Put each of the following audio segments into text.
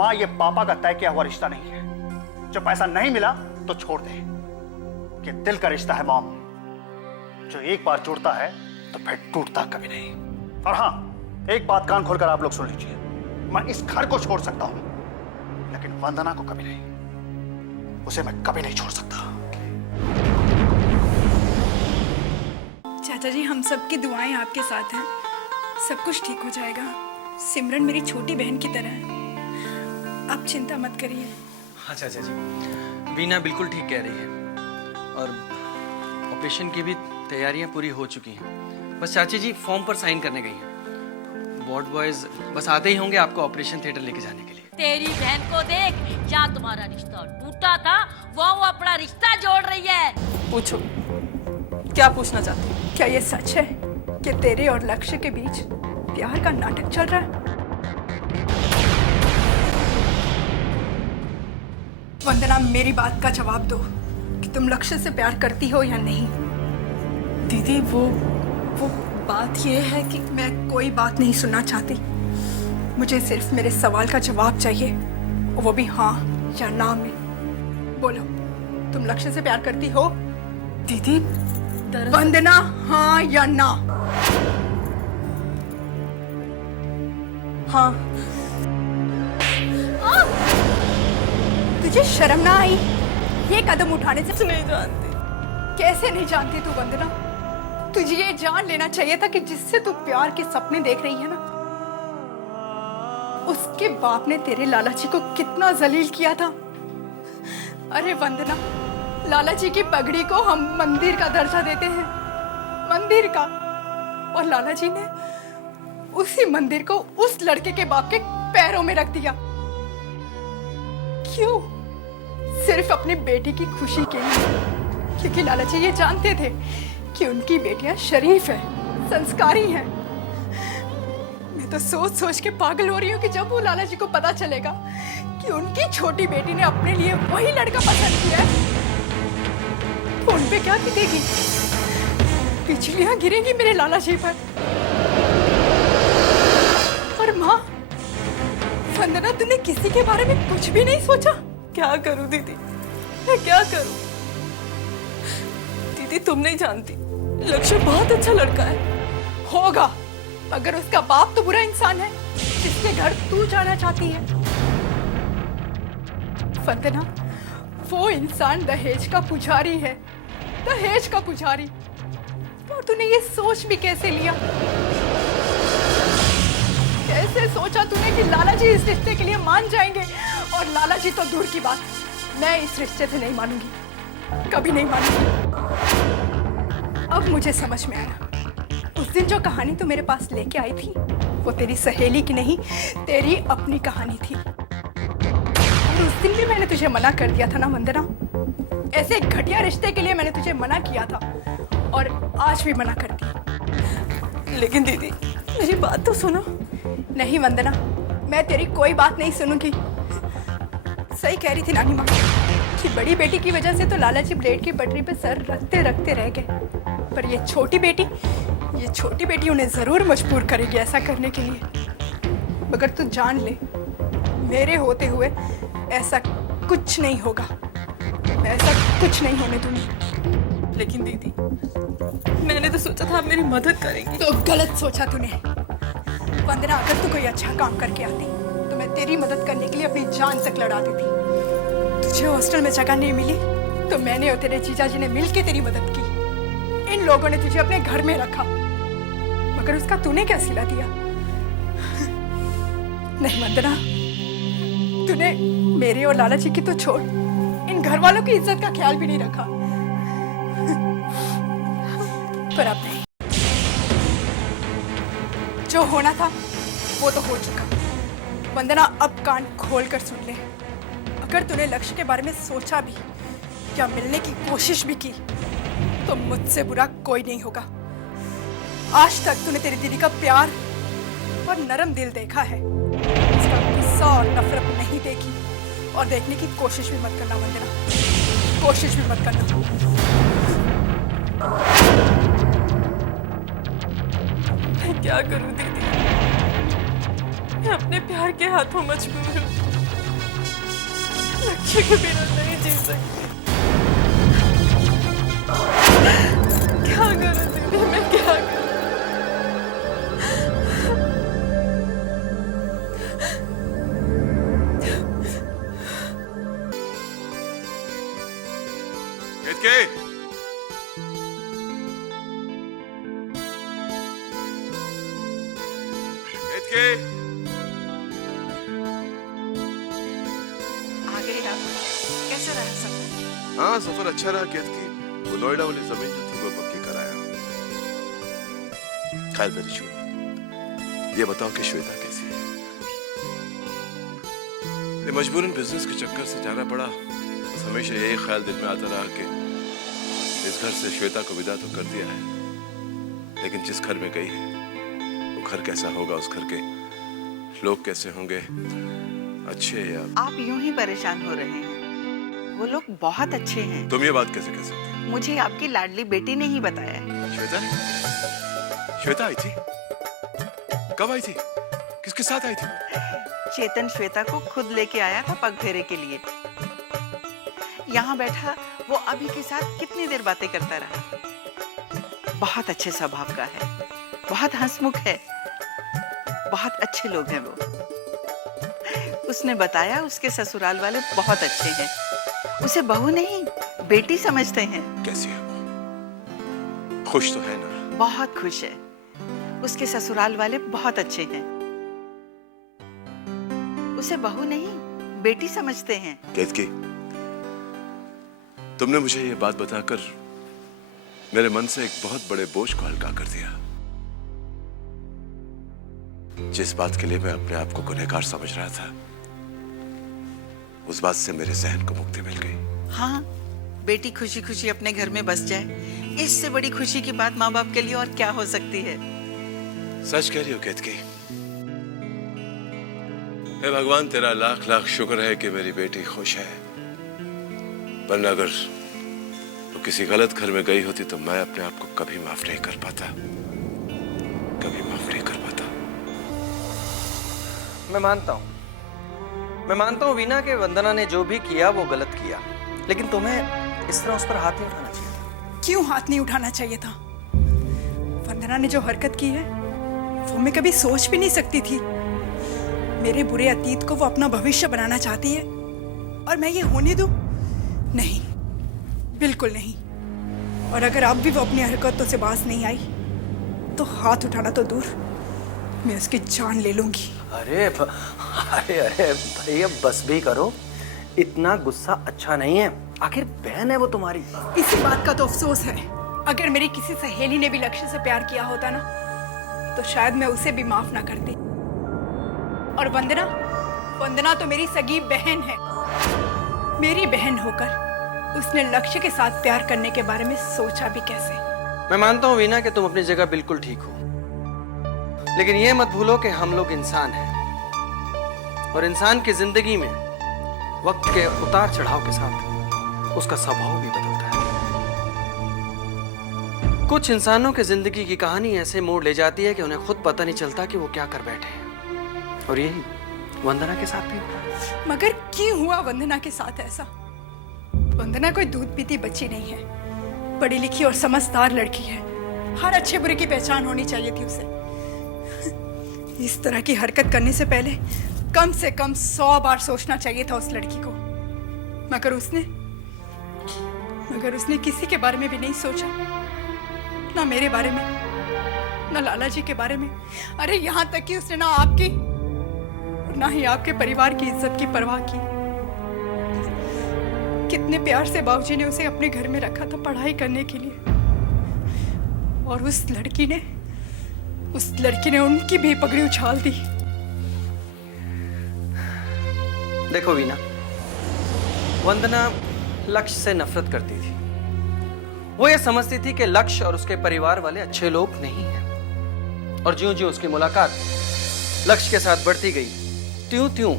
माँ ये पापा का तय किया हुआ रिश्ता नहीं है। जब पैसा नहीं मिला तो छोड़ दे। ये दिल का रिश्ता है मॉम, जो एक बार जुड़ता है तो फिर टूटता कभी नहीं। और हाँ, एक बात कान खोलकर आप लोग सुन लीजिए, मैं इस घर को छोड़ सकता हूं, लेकिन वंदना को कभी नहीं। उसे मैं कभी नहीं छोड़ सकता। चाचा जी, हम सबकी दुआएं आपके साथ हैं। सब कुछ ठीक हो जाएगा। सिमरन मेरी छोटी बहन की तरह है, आप चिंता मत करिए। हाँ चाचा जी, वीना बिल्कुल ठीक कह रही है और ऑपरेशन की भी तैयारियां पूरी हो चुकी हैं। बस चाची जी फॉर्म पर साइन करने गई हैं। वार्ड बॉयज बस आते ही होंगे आपको ऑपरेशन थिएटर लेके जाने के लिए। तेरी बहन को देख, जहाँ तुम्हारा रिश्ता टूटा था वो अपना रिश्ता जोड़ रही है। पूछो, क्या पूछना चाहती हो? क्या ये सच है कि तेरे और लक्ष्य के बीच प्यार का नाटक चल रहा है? वंदना, मेरी बात का जवाब दो कि तुम लक्ष्य से प्यार करती हो या नहीं। दीदी वो बात ये है कि मैं कोई बात नहीं सुनना चाहती। मुझे सिर्फ मेरे सवाल का जवाब चाहिए, वो भी हाँ या ना में। बोलो, तुम लक्ष्य से प्यार करती हो? दीदी वंदना, हाँ या ना? हाँ। तुझे शर्म ना आई ये कदम उठाने से? नहीं जानती। कैसे नहीं जानती तू वंदना? तुझे ये जान लेना चाहिए था कि जिससे तू प्यार के सपने देख रही है ना, उसके बाप ने तेरे लाला जी को कितना जलील किया था। अरे वंदना, लाला जी की पगड़ी को हम मंदिर का दर्जा देते हैं, मंदिर का। और लाला जी ने उसी मंदिर को उस लड़के के बाप के पैरों में रख दिया। क्यों? सिर्फ अपनी बेटी की खुशी के लिए, क्योंकि लाला जी ये जानते थे कि उनकी बेटियां शरीफ है, संस्कारी हैं। मैं तो सोच सोच के पागल हो रही हूँ कि जब वो लाला जी को पता चलेगा कि उनकी छोटी बेटी ने अपने लिए वही लड़का पसंद किया है, तो उन पे क्या बीतेगी? बिजलियां गिरेंगी मेरे लाला जी पर। और माँ, वंदना, तूने किसी के बारे में कुछ भी नहीं सोचा? क्या करूं दीदी, मैं क्या करूं? दीदी तुम नहीं जानती, लक्ष्य बहुत अच्छा लड़का है। होगा, मगर उसका बाप तो बुरा इंसान है जिसके घर तू जाना चाहती है। वंदना, वो इंसान दहेज का पुजारी है, दहेज का पुजारी। और तूने ये सोच भी कैसे लिया? कैसे सोचा तूने कि लाला जी इस रिश्ते के लिए मान जाएंगे? और लाला जी तो दूर की बात, मैं इस रिश्ते से नहीं मानूंगी, कभी नहीं मानूंगी। अब मुझे समझ में आया, उस दिन जो कहानी तू मेरे पास लेके आई थी वो तेरी सहेली की नहीं, तेरी अपनी कहानी थी। और उस दिन भी मैंने तुझे मना कर दिया था ना वंदना? ऐसे घटिया रिश्ते के लिए मैंने तुझे मना किया था और आज भी मना करती। लेकिन दीदी मेरी बात तो सुनो। नहीं वंदना, मैं तेरी कोई बात नहीं सुनूंगी। सही कह रही थी नानी माँ कि बड़ी बेटी की वजह से तो लाला जी ब्लेड की पटरी पे सर रखते रखते रह गए, पर ये छोटी बेटी उन्हें जरूर मजबूर करेगी ऐसा करने के लिए। मगर तू जान ले, मेरे होते हुए ऐसा कुछ नहीं होगा, मैं ऐसा कुछ नहीं होने दूंगी। लेकिन दीदी मैंने तो सोचा था आप मेरी मदद करेंगी। तो गलत सोचा तूने वंदना। अगर तू कोई अच्छा काम करके आती तो मैं तेरी मदद करने के लिए अपनी जान तक लड़ा देती। तुझे हॉस्टल में जगह नहीं मिली तो मैंने और तेरे जीजा जी ने मिलकर तेरी मदद की। इन लोगों ने तुझे अपने घर में रखा, मगर उसका तूने क्या सिला दिया? नहीं वंदना, तूने मेरे और लाला जी की तो छोड़, इन घर वालों की इज्जत का ख्याल भी नहीं रखा। पर अब नहीं, जो होना था वो तो हो चुका। वंदना, अब कान खोल कर सुन ले। अगर तूने लक्ष्य के बारे में सोचा भी या मिलने की कोशिश भी की तो मुझसे बुरा कोई नहीं होगा। आज तक तूने तेरी दीदी का प्यार और नरम दिल देखा है, उसका गुस्सा और नफरत नहीं देखी। और देखने की कोशिश भी मत करना वंदना, कोशिश भी मत करना। मैं क्या करूं दीदी, मैं अपने प्यार के हाथों मजबूर हूँ। लक्ष्य के बिना नहीं जी सकती। क्या करूं दीदी, मैं क्या करूं? के आ गए आप। कैसा रहा सफर? हाँ, सफर अच्छा रहा केतकी। वो नोएडा वाली जमीन जो थी वो पक्की कराया। खैर मेरी छोड़, ये बताओ कि श्वेता कैसी है? ये मजबूरन बिजनेस के चक्कर से जाना पड़ा। बस हमेशा यही ख्याल दिल में आता रहा कि इस घर से श्वेता को विदा तो कर दिया है, लेकिन जिस घर में गई है वो घर कैसा होगा, उस घर के लोग कैसे होंगे, अच्छे या... आप यूं ही परेशान हो रहे हैं। वो लोग बहुत अच्छे हैं। तुम ये बात कैसे कह सकते हो? मुझे आपकी लाडली बेटी ने ही बताया है। श्वेता? श्वेता आई थी? कब आई थी? किसके साथ आई थी? चेतन श्वेता को खुद लेके आया था पगफेरे के लिए। यहाँ बैठा वो अभी के साथ कितनी देर बातें करता रहा। बहुत अच्छे स्वभाव का है, बहुत हंसमुख है, बहुत अच्छे लोग हैं वो। उसने बताया उसके ससुराल वाले बहुत अच्छे हैं, उसे बहू नहीं बेटी समझते हैं। कैसी है वो? खुश तो है ना? बहुत खुश है। उसके ससुराल वाले बहुत अच्छे हैं, उसे बहू नहीं बेटी समझते हैं। केतकी, तुमने मुझे ये बात बताकर मेरे मन से एक बहुत बड़े बोझ को हल्का कर दिया। जिस बात के लिए मैं अपने आप को गुनहगार समझ रहा था, उस बात से मेरे जहन को मुक्ति मिल गई। हाँ, बेटी खुशी खुशी अपने घर में बस जाए, इससे बड़ी खुशी की बात माँ बाप के लिए और क्या हो सकती है? सच कह रही हो केतकी। हे भगवान, तेरा लाख लाख शुक्र है कि मेरी बेटी खुश है, वरना अगर वो किसी गलत घर में गई होती तो मैं अपने आप को कभी माफ नहीं कर पाता, कभी माफ नहीं कर पाता। मैं मानता हूँ वीना के वंदना ने जो भी किया वो गलत किया, लेकिन तुम्हें इस तरह उस पर हाथ नहीं उठाना चाहिए था। क्यों हाथ नहीं उठाना चाहिए था? वंदना ने जो हरकत की है वो मैं कभी सोच भी नहीं सकती थी। मेरे बुरे अतीत को वो अपना भविष्य बनाना चाहती है और मैं ये होने दूं? नहीं, बिल्कुल नहीं। और अगर अब भी वो अपनी हरकतों से बाज नहीं आई तो हाथ उठाना तो दूर, मैं उसकी जान ले लूंगी। अरे भैया बस भी करो, इतना गुस्सा अच्छा नहीं है। आखिर बहन है वो तुम्हारी। इसी बात का तो अफसोस है। अगर मेरी किसी सहेली ने भी लक्ष्य से प्यार किया होता ना तो शायद मैं उसे भी माफ ना करती। और वंदना तो मेरी सगी बहन है। मेरी बहन होकर उसने लक्ष्य के साथ प्यार करने के बारे में सोचा भी कैसे? मैं मानता हूँ वीना कि तुम अपनी जगह बिल्कुल ठीक हो, लेकिन ये मत भूलो कि हम लोग इंसान हैं और इंसान की जिंदगी में वक्त के उतार चढ़ाव के साथ उसका स्वभाव भी बदलता है। कुछ इंसानों की जिंदगी की कहानी ऐसे मोड़ ले जाती है कि उन्हें खुद पता नहीं चलता कि वो क्या कर बैठे हैं, और यही वंदना के साथ भी हुआ। मगर क्यों हुआ वंदना के साथ ऐसा? वंदना कोई दूध पीती बच्ची नहीं है, पढ़ी लिखी और समझदार लड़की है। हर अच्छे बुरे की पहचान होनी चाहिए थी उसे। इस तरह की हरकत करने से पहले कम से कम 100 बार सोचना चाहिए था उस लड़की को। मगर उसने किसी के बारे में भी नहीं सोचा, ना मेरे बारे में, ना लाला जी के बारे में। अरे यहाँ तक कि उसने ना आपकी ना ही आपके परिवार की इज्जत की परवाह की। कितने प्यार से बाबूजी ने उसे अपने घर में रखा था पढ़ाई करने के लिए, और उस लड़की ने उनकी भी पगड़ी उछाल दी। देखो वीना, वंदना लक्ष्य से नफरत करती थी। वो ये समझती थी कि लक्ष्य और उसके परिवार वाले अच्छे लोग नहीं हैं, और ज्यों-ज्यों उसकी मुलाकात लक्ष्य के साथ बढ़ती गई, त्यों-त्यों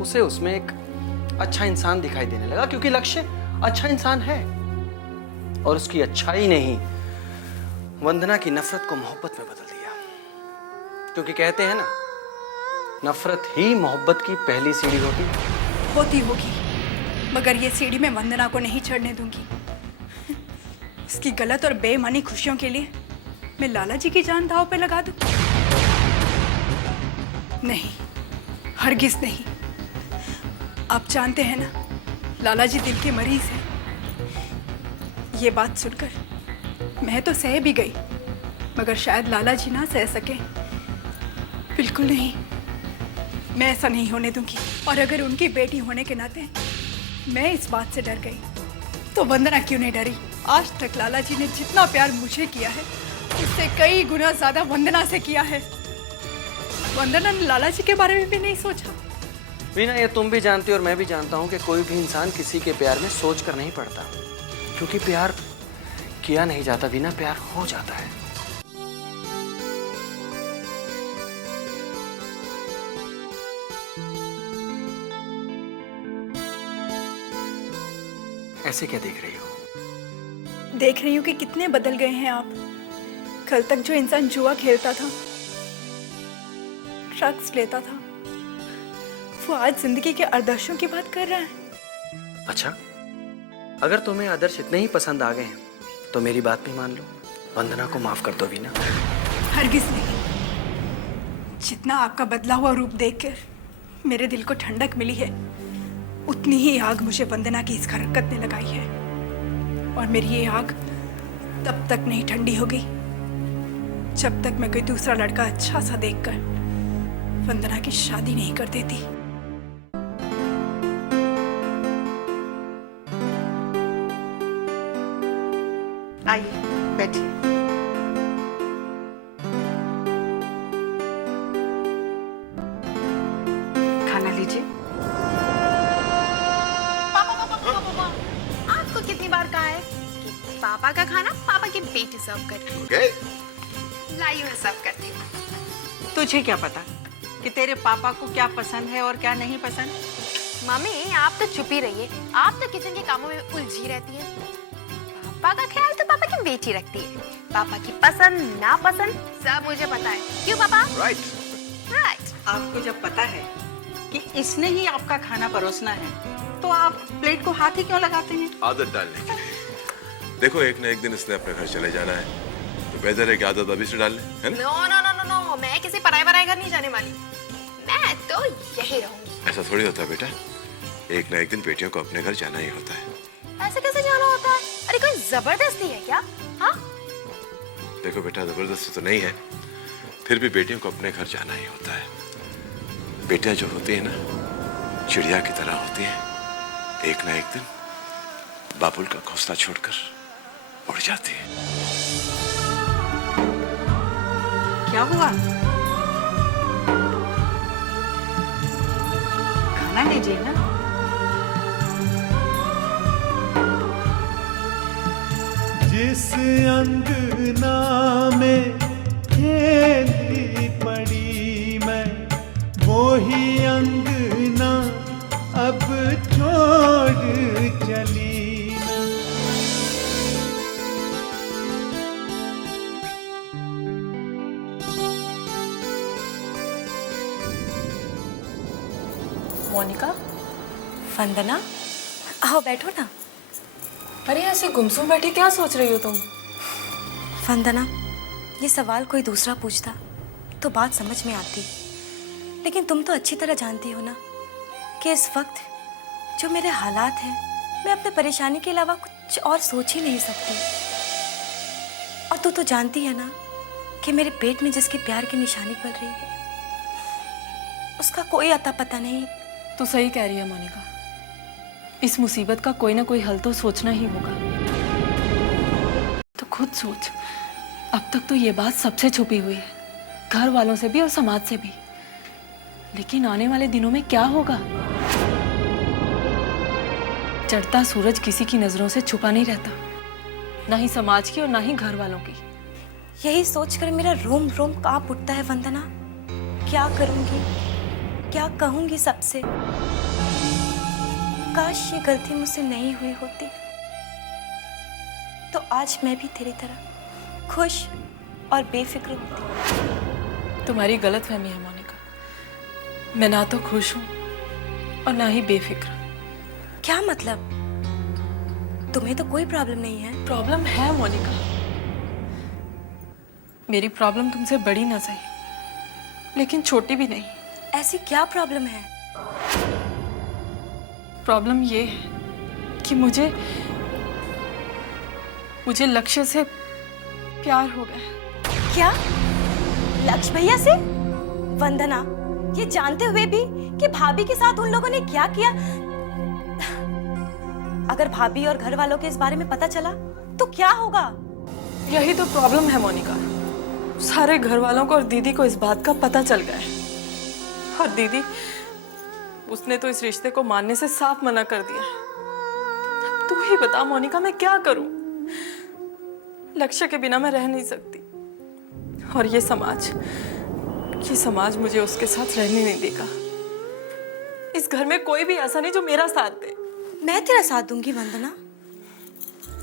उसे उसमें एक अच्छा इंसान दिखाई देने लगा, क्योंकि लक्ष्य अच्छा इंसान है। और उसकी अच्छाई ने ही वंदना की नफरत को मोहब्बत में बदल दिया, क्योंकि कहते हैं ना, नफरत ही मोहब्बत की पहली सीढ़ी होती है। होती होगी, मगर ये सीढ़ी मैं वंदना को नहीं चढ़ने दूंगी। उसकी गलत और बेमानी खुशियों के लिए मैं लाला जी की जान दांव पे लगा दूं? नहीं, हरगिज नहीं। आप जानते हैं ना, लाला जी दिल के मरीज हैं। ये बात सुनकर मैं तो सह भी गई, मगर शायद लाला जी ना सह सके। बिल्कुल नहीं, मैं ऐसा नहीं होने दूंगी। और अगर उनकी बेटी होने के नाते मैं इस बात से डर गई, तो वंदना क्यों नहीं डरी? आज तक लाला जी ने जितना प्यार मुझे किया है, उससे कई गुना ज्यादा वंदना से किया है। वंदना ने लाला जी के बारे में भी नहीं सोचा। वीना, ये तुम भी जानती हो और मैं भी जानता हूँ कि कोई भी इंसान किसी के प्यार में सोच कर नहीं पड़ता, क्योंकि प्यार किया नहीं जाता वीना, प्यार हो जाता है। ऐसे क्या देख रही हो? देख रही हूँ कि कितने बदल गए हैं आप। कल तक जो इंसान जुआ खेलता था, ड्रग्स लेता था, वो आज जिंदगी के आदर्शों की बात कर रहा है। अच्छा, अगर तुम्हें आदर्श इतने ही पसंद आ गए हैं तो मेरी बात भी मान लो, वंदना को माफ कर दो वीना। हरगिज नहीं। जितना आपका बदला हुआ रूप देखकर मेरे दिल को ठंडक मिली है, उतनी ही आग मुझे वंदना की इस हरकत ने लगाई है। और मेरी ये आग तब तक नहीं ठंडी होगी जब तक मैं कोई दूसरा लड़का अच्छा सा देखकर वंदना की शादी नहीं कर देती। आइए बैठिए। खाना लीजिए। आपको कितनी बार कहा है कि पापा का खाना पापा की बेटी सर्व करे। ओके, लाइए मैं सर्व करती हूँ। तुझे क्या पता कि तेरे पापा को क्या पसंद है और क्या नहीं पसंद? मम्मी आप तो चुप ही रहिए, आप तो किचन के कामों में उलझी रहती हैं। पापा का ख्याल तो पापा की बेटी रखती है। पापा की पसंद नापसंद सब मुझे पता है। क्यों पापा? राइट। राइट। आपको जब पता है कि इसने ही आपका खाना परोसना है, तो आप प्लेट को हाथ ही क्यों लगाते हैं? आदत डालने के लिए। देखो, एक न एक दिन इसने अपने घर चले जाना है, तो बेहतर है कि आदत अभी से डाल ले, है ना? No no no no no, मैं किसी पराए घर नहीं जाने वाली। मैं तो यही रहूंगी। ऐसा थोड़ी होता बेटा, एक न एक दिन बेटियों को अपने घर जाना ही होता है। ऐसे कैसे जाना होता है? अरे कोई जबरदस्ती है क्या? हाँ? देखो बेटा, जबरदस्ती तो नहीं है, फिर भी बेटियों को अपने घर जाना ही होता है। बेटियां जो होती है ना, चिड़िया की तरह होती हैं, एक न एक दिन बाबुल का घोंसला छोड़कर उड़ जाती है। क्या हुआ? खाना लीजिए ना। जिस अंगना में खेली पड़ी मैं, वो ही अंगना अब छोड़ चली ना। मोनिका, वंदना, आओ बैठो ना। अरे ऐसे गुमसुम बैठी क्या सोच रही हो तुम? वंदना, ये सवाल कोई दूसरा पूछता तो बात समझ में आती, लेकिन तुम तो अच्छी तरह जानती हो ना कि इस वक्त जो मेरे हालात हैं, मैं अपने परेशानी के अलावा कुछ और सोच ही नहीं सकती। और तू तो जानती है ना कि मेरे पेट में जिसके प्यार की निशानी पड़ रही है, उसका कोई अता पता नहीं। तू सही कह रही है मोनिका, इस मुसीबत का कोई ना कोई हल तो सोचना ही होगा। तो खुद सोच, अब तक तो ये बात सबसे छुपी हुई है, घर वालों से भी और समाज से भी। लेकिन आने वाले दिनों में क्या होगा? चढ़ता सूरज किसी की नजरों से छुपा नहीं रहता, ना ही समाज की और ना ही घर वालों की। यही सोचकर मेरा रोम रोम कांप उठता है वंदना। क्या करूंगी, क्या कहूंगी सबसे? काश ये गलती मुझसे नहीं हुई होती, तो आज मैं भी तेरी तरह खुश और बेफिक्र होती। तुम्हारी गलतफहमी है मोनिका, मैं ना तो खुश हूं और ना ही बेफिक्र। क्या मतलब? तुम्हें तो कोई प्रॉब्लम नहीं है। प्रॉब्लम है मोनिका। मेरी प्रॉब्लम तुमसे बड़ी ना सही, लेकिन छोटी भी नहीं। ऐसी क्या प्रॉब्लम है? प्रॉब्लम ये है कि मुझे लक्ष्य से प्यार हो गया। क्या? लक्ष्य भैया से? वंदना, ये जानते हुए भी कि भाभी के साथ उन लोगों ने क्या किया, अगर भाभी और घर वालों के इस बारे में पता चला तो क्या होगा? यही तो प्रॉब्लम है मोनिका। सारे घर वालों को और दीदी को इस बात का पता चल गया है, और दीदी उसने तो इस रिश्ते को मानने से साफ मना कर दिया है। तू ही बता मोनिका, मैं क्या करूं? लक्ष्य के बिना मैं रह नहीं सकती, और ये समाज मुझे उसके साथ रहने नहीं देगा। इस घर में कोई भी ऐसा नहीं जो मेरा साथ दे। मैं तेरा साथ दूंगी वंदना।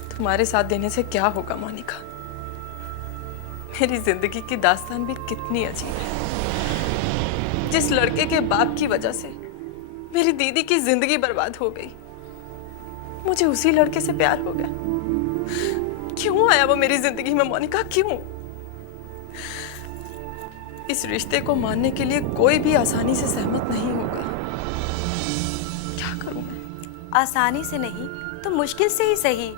तुम्हारे साथ देने से क्या होगा मोनिका? मेरी जिंदगी की दास्तान भी कितनी अजीब है। जिस लड़के के बाप की वजह से मेरी दीदी की जिंदगी बर्बाद हो गई, मुझे उसी लड़के से प्यार हो गया। क्यों आया वो मेरी जिंदगी में मोनिका, क्यों? इस रिश्ते को मानने के लिए कोई भी आसानी से सहमत नहीं होगा। क्या करूं मैं? आसानी से नहीं तो मुश्किल से ही सही,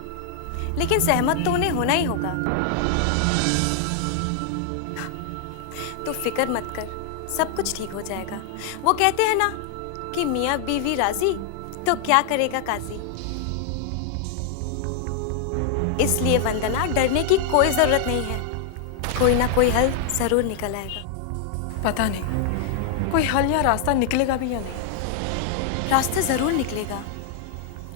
लेकिन सहमत तो उन्हें होना ही होगा। तो फिक्र मत कर, सब कुछ ठीक हो जाएगा। वो कहते हैं ना कि मियाँ बीवी राजी तो क्या करेगा काजी। इसलिए वंदना, डरने की कोई जरूरत नहीं है। कोई ना कोई हल जरूर निकल आएगा। पता नहीं कोई हल या रास्ता निकलेगा भी या नहीं। रास्ता जरूर निकलेगा,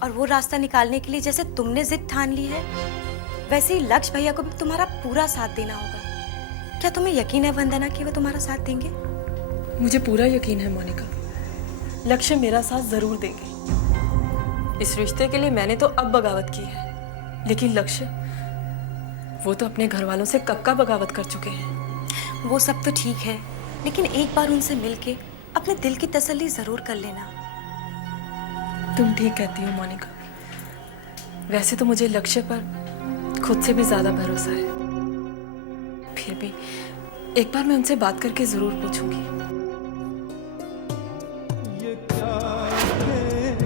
और वो रास्ता निकालने के लिए जैसे तुमने जिद ठान ली है, वैसे ही लक्ष्य भैया को भी तुम्हारा पूरा साथ देना होगा। क्या तुम्हें यकीन है वंदना कि वो तुम्हारा साथ देंगे? मुझे पूरा यकीन है मोनिका, लक्ष्य मेरा साथ जरूर देंगे। इस रिश्ते के लिए मैंने तो अब बगावत की है, लेकिन लक्ष्य, वो तो अपने घर वालों से कब का बगावत कर चुके हैं। वो सब तो ठीक है, लेकिन एक बार उनसे मिलके अपने दिल की तसल्ली जरूर कर लेना। तुम ठीक कहती हो मोनिका। वैसे तो मुझे लक्ष्य पर खुद से भी ज्यादा भरोसा है। फिर भी एक बार मैं उनसे बात करके जरूर पूछूंगी।